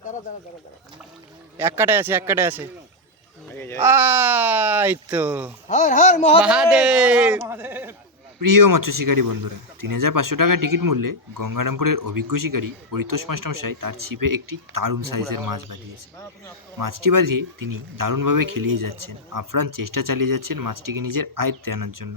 এক কাটায় আছে, এক কাটায় আছে। এই তো হর হর মহাদেব। প্রিয় মৎস্য শিকারী বন্ধুরা, ৩,৫০০ টাকা টিকিট মূল্যে গঙ্গারামপুরের অভিজ্ঞ শিকারী পরিতোষ মাস্টারমশাই তার ছিপে একটি দারুণ সাইজের মাছ বাঁধিয়েছে। মাছটি বাঁধিয়ে তিনি দারুণভাবে খেলিয়ে যাচ্ছেন, আপ্রাণ চেষ্টা চালিয়ে যাচ্ছেন মাছটিকে নিজের আয়ত্তে আনার জন্য।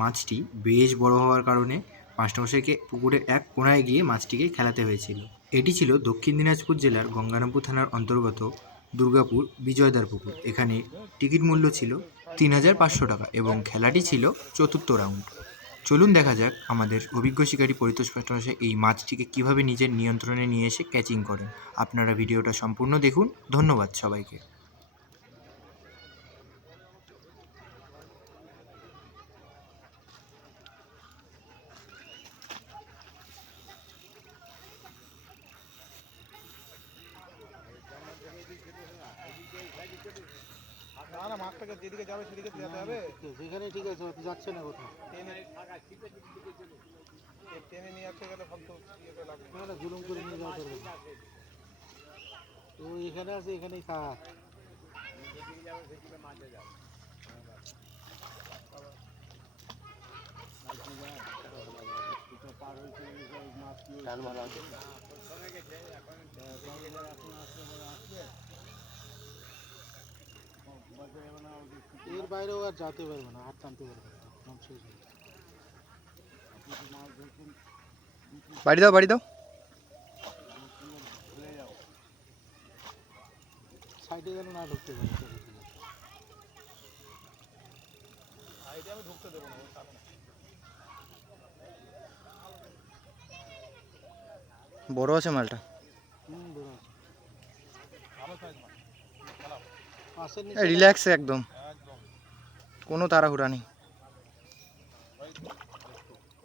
মাছটি বেশ বড় হওয়ার কারণে মাস্টারমশাইকে পুকুরের এক কোণায় গিয়ে মাছটিকে খেলাতে হয়েছিল। এটি ছিল দক্ষিণ দিনাজপুর জেলার গঙ্গারামপুর থানার অন্তর্গত দুর্গাপুর বিজয়দার পুকুর। এখানে টিকিট মূল্য ছিল ৩,৫০০ টাকা এবং খেলাটি ছিল চতুর্থ রাউন্ড। চলুন দেখা যাক আমাদের অভিজ্ঞ শিকারী পরিতোষ মাস্টারমশাই এই মাছটিকে কীভাবে নিজের নিয়ন্ত্রণে নিয়ে এসে ক্যাচিং করেন। আপনারা ভিডিওটা সম্পূর্ণ দেখুন। ধন্যবাদ সবাইকে। না না, মাছটাকে যেদিকে যাবে সেদিকে যেতে হবে। সেখানে ঠিক আছে, যাচ্ছে না কোথাও। টেনে নিয়ে আসতে গেলে ফালতু ইয়েতে লাগবে। না, জুলুম করে নিয়ে যাওয়া যাবে না। তো এখানে আছে, এখানেই থাক। এর বাইরেও আর যেতে পারবে না, হাত টানতে পারবে না। বাড়ি দাও, বাড়ি দাও। সাইডে যেন না ঢুকতে পারে। সাইডে আমি ঢুকতে দেবো না, বড় আছে মালটা। বড় আছে। ভালো সাইজ মাছ। পাশের নিচে রিল্যাক্স একদম, একদম কোনো তাড়াহুড়া নেই।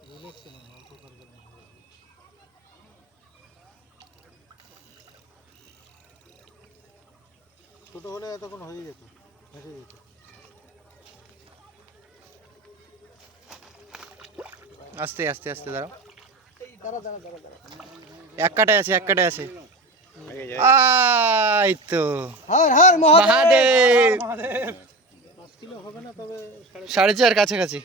রিল্যাক্সে না, অল্প করে গেলে হবে। ছোট হলে এতক্ষণ হয়ে যেত, ভেসে যেত। আস্তে আস্তে আস্তে দাঁড়াও। এক কাটায় আছে, এক কাটায় আছে। এই তো হর হর মহাদেব। 5 কিলো হবে না, তবে 4.5 কাছাকাছি।